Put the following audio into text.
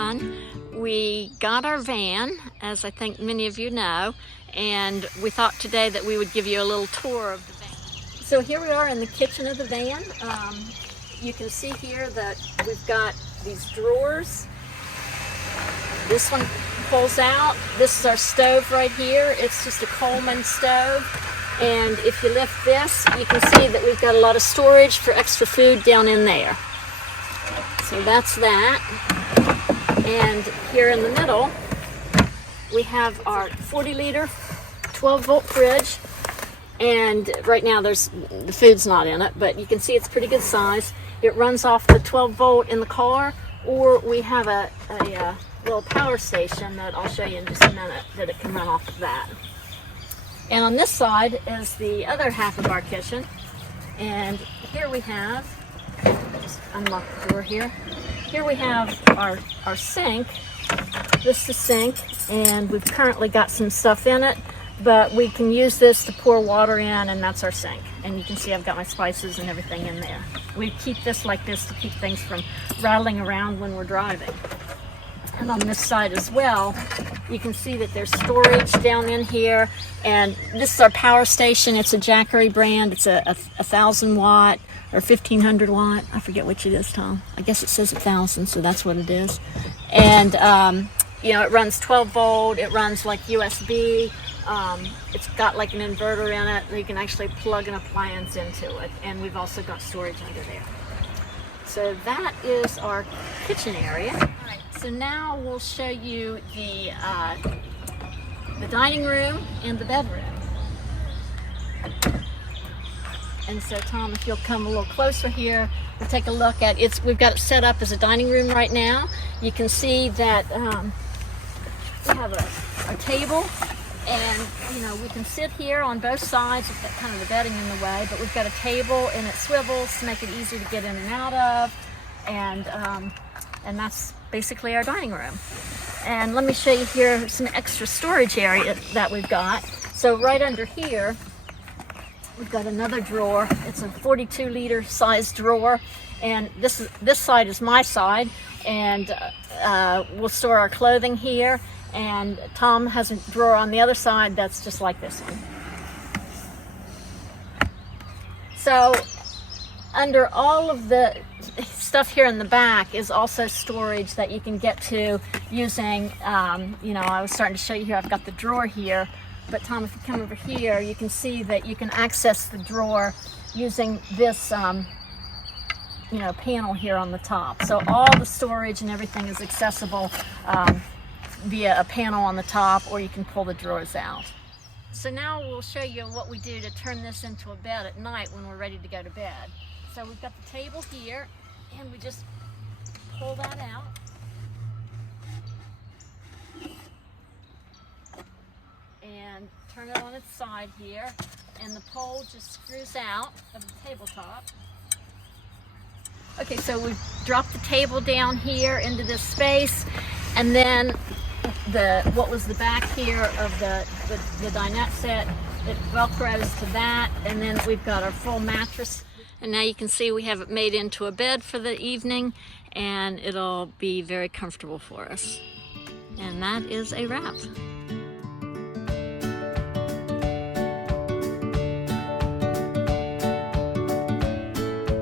everyone. We got our van, as I think many of you know, and we thought today that we would give you a little tour of the van. So here we are in the kitchen of the van. You can see here that we've got these drawers. This one pulls out. This is our stove right here. It's just a Coleman stove. And if you lift this, you can see that we've got a lot of storage for extra food down in there. So that's that. And here in the middle, we have our 40-liter, 12-volt fridge. And right now the food's not in it, but you can see it's pretty good size. It runs off the 12-volt in the car, or we have a little power station that I'll show you in just a minute that it can run off of that. And on this side is the other half of our kitchen. And here we have, just unlock the door here. Here we have our sink. This is the sink, and we've currently got some stuff in it, but we can use this to pour water in, and that's our sink. And you can see I've got my spices and everything in there. We keep this like this to keep things from rattling around when we're driving. And on this side as well, you can see that there's storage down in here. And this is our power station. It's a Jackery brand. It's a 1,000 watt or 1,500 watt. I forget which it is, Tom. I guess it says 1,000, so that's what it is. And, you know, it runs 12 volt. It runs like USB. It's got like an inverter in it. You can actually plug an appliance into it. And we've also got storage under there. So that is our kitchen area. All right, so now we'll show you the dining room and the bedroom. And so Tom, if you'll come a little closer here, we'll take a look at it. We've got it set up as a dining room right now. You can see that we have a table. And, you know, we can sit here on both sides with that kind of the bedding in the way, but we've got a table and it swivels to make it easy to get in and out of. And that's basically our dining room. And let me show you here some extra storage area that we've got. So right under here, we've got another drawer. It's a 42-liter size drawer. And this side is my side. And we'll store our clothing here. And Tom has a drawer on the other side that's just like this one. So under all of the stuff here in the back is also storage that you can get to using, you know, I was starting to show you here, I've got the drawer here, but Tom, if you come over here, you can see that you can access the drawer using this, you know, panel here on the top. So all the storage and everything is accessible via a panel on the top, or you can pull the drawers out. So now we'll show you what we do to turn this into a bed at night when we're ready to go to bed. So we've got the table here, and we just pull that out. And turn it on its side here, and the pole just screws out of the tabletop. Okay, so we've dropped the table down here into this space, and then what was the back here of the dinette set, it velcros to that, and then we've got our full mattress. And now you can see we have it made into a bed for the evening, and it'll be very comfortable for us. And that is a wrap.